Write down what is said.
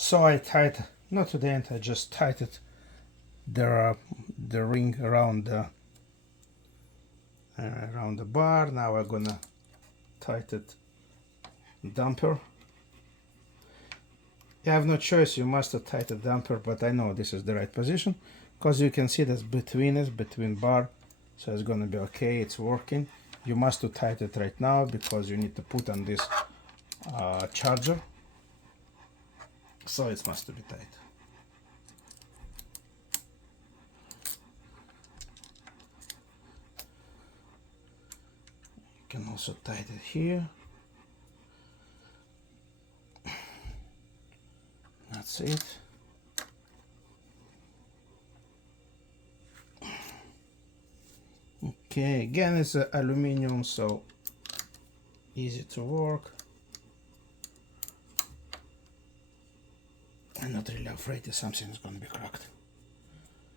So I tied, not to the end, I just tightened the ring around the bar. Now I'm gonna tighten damper. You have no choice, you must tighten damper, but I know this is the right position because you can see that's between bar, so it's gonna be okay, it's working. You must tighten it right now because you need to put on this charger, so it must be tight. You can also tighten it here. That's it. Okay, again it's aluminum, so easy to work. I'm not really afraid that something is going to be cracked.